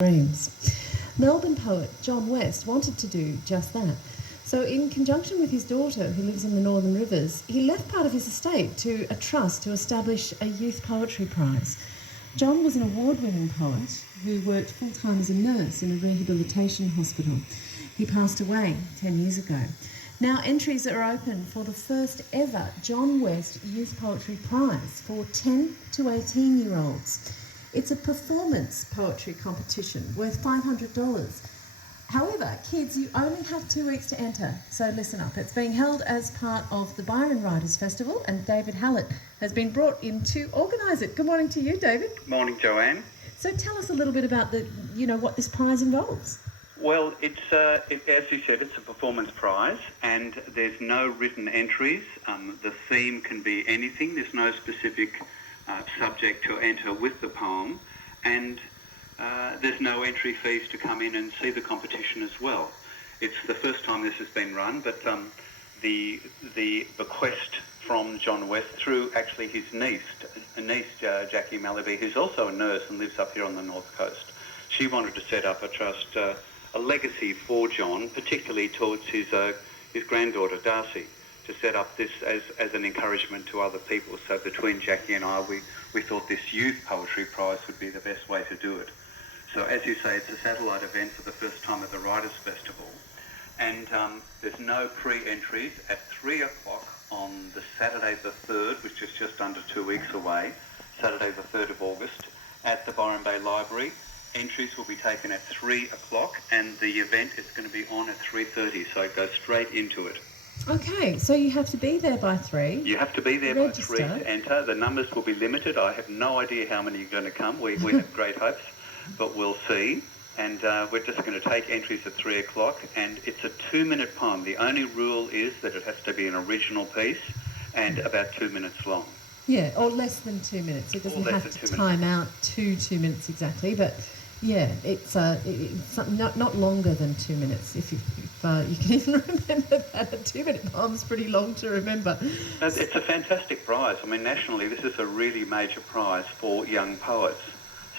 dreams. Melbourne poet John West wanted to do just that. So in conjunction with his daughter, who lives in the Northern Rivers, he left part of his estate to a trust to establish a youth poetry prize. John was an award-winning poet who worked full-time as a nurse in a rehabilitation hospital. He passed away 10 years ago. Now entries are open for the first ever John West Youth Poetry Prize for 10 to 18-year-olds. It's a performance poetry competition worth $500. However, kids, you only have 2 weeks to enter, so listen up. It's being held as part of the Byron Writers Festival, and David Hallett has been brought in to organise it. Good morning to you, David. Morning, Joanne. So tell us a little bit about what this prize involves. Well, as you said, it's a performance prize, and there's no written entries. The theme can be anything. There's no specific subject to enter with the poem, and there's no entry fees to come in and see the competition as well. It's the first time this has been run, but the bequest from John West through actually his niece Jackie Malaby, who's also a nurse and lives up here on the North Coast. She wanted to set up a trust, a legacy for John, particularly towards his granddaughter Darcy, to set up this as an encouragement to other people. So between Jackie and I, we thought this youth poetry prize would be the best way to do it. So as you say, it's a satellite event for the first time at the Writers' Festival. And there's no pre-entries. At 3 o'clock on the Saturday the 3rd, which is just under 2 weeks away, Saturday the 3rd of August, at the Byron Bay Library, entries will be taken at 3 o'clock, and the event is going to be on at 3:30, so it goes straight into it. Okay, so you have to be there by 3. You have to be there by 3 to enter. The numbers will be limited. I have no idea how many are going to come. We have great hopes, but we'll see. And we're just going to take entries at 3 o'clock, and it's a 2-minute poem. The only rule is that it has to be an original piece and about 2 minutes long. Yeah, or less than 2 minutes. It doesn't have to time out 2 minutes exactly, but yeah, it's not longer than 2 minutes. If you can even remember that, a 2-minute poem is pretty long to remember. It's a fantastic prize. I mean, nationally, this is a really major prize for young poets.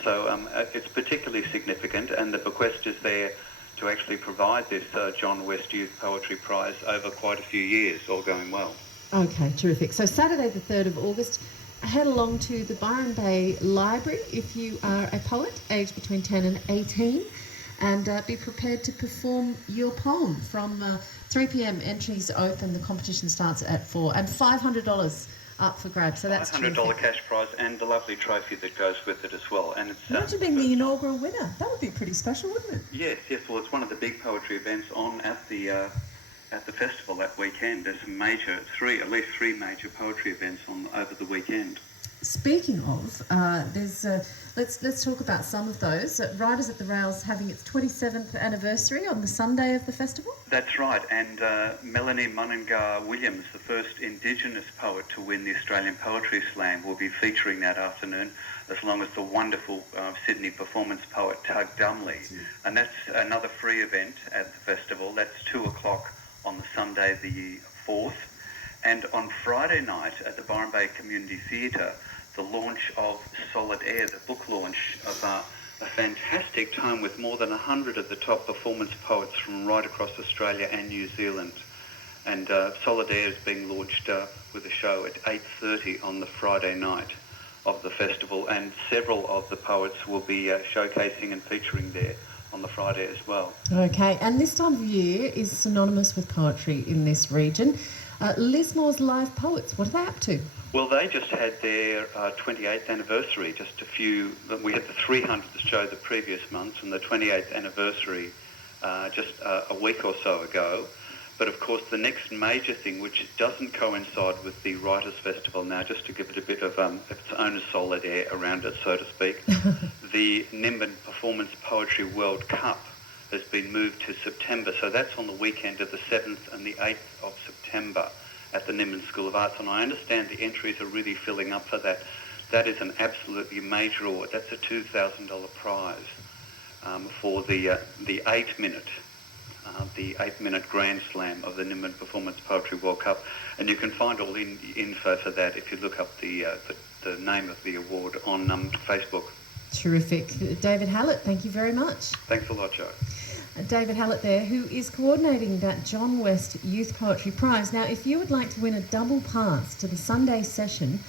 So it's particularly significant, and the bequest is there to actually provide this John West Youth Poetry Prize over quite a few years, all going well. Okay, terrific. So Saturday the 3rd of August, head along to the Byron Bay Library if you are a poet aged between 10 and 18, and be prepared to perform your poem from 3 p.m. Entries open. The competition starts at 4, and $500 up for grabs. So that's $500 cash prize and the lovely trophy that goes with it as well. And it's imagine being the inaugural winner. That would be pretty special, wouldn't it? Yes. Well, it's one of the big poetry events on at the festival that weekend. There's at least three major poetry events on over the weekend. Speaking of, let's talk about some of those. Writers at the Rails having its 27th anniversary on the Sunday of the festival. That's right, and Melanie Munningar Williams, the first Indigenous poet to win the Australian Poetry Slam, will be featuring that afternoon, as long as the wonderful Sydney performance poet Tug Dumley. And that's another free event at the festival. That's 2 o'clock on the Sunday the 4th. And on Friday night at the Byron Bay Community Theatre, the launch of Solid Air, the book launch of a fantastic tome with more than 100 of the top performance poets from right across Australia and New Zealand. And Solid Air is being launched with a show at 8:30 on the Friday night of the festival, and several of the poets will be showcasing and featuring there on the Friday as well. Okay, and this time of year is synonymous with poetry in this region. Lismore's Live Poets, what are they up to? Well, they just had their 28th anniversary, we had the 300th show the previous month, and the 28th anniversary just a week or so ago. But of course, the next major thing, which doesn't coincide with the Writers' Festival now, just to give it a bit of its own solid air around it, so to speak, the Nimbin Performance Poetry World Cup has been moved to September. So that's on the weekend of the 7th and the 8th of September at the Nimbin School of Arts. And I understand the entries are really filling up for that. That is an absolutely major award. That's a $2,000 prize for the 8-minute Grand Slam of the Nimbin Performance Poetry World Cup. And you can find all the info for that if you look up the name of the award on Facebook. Terrific. David Hallett, thank you very much. Thanks a lot, Joe. David Hallett there, who is coordinating that John West Youth Poetry Prize. Now, if you would like to win a double pass to the Sunday session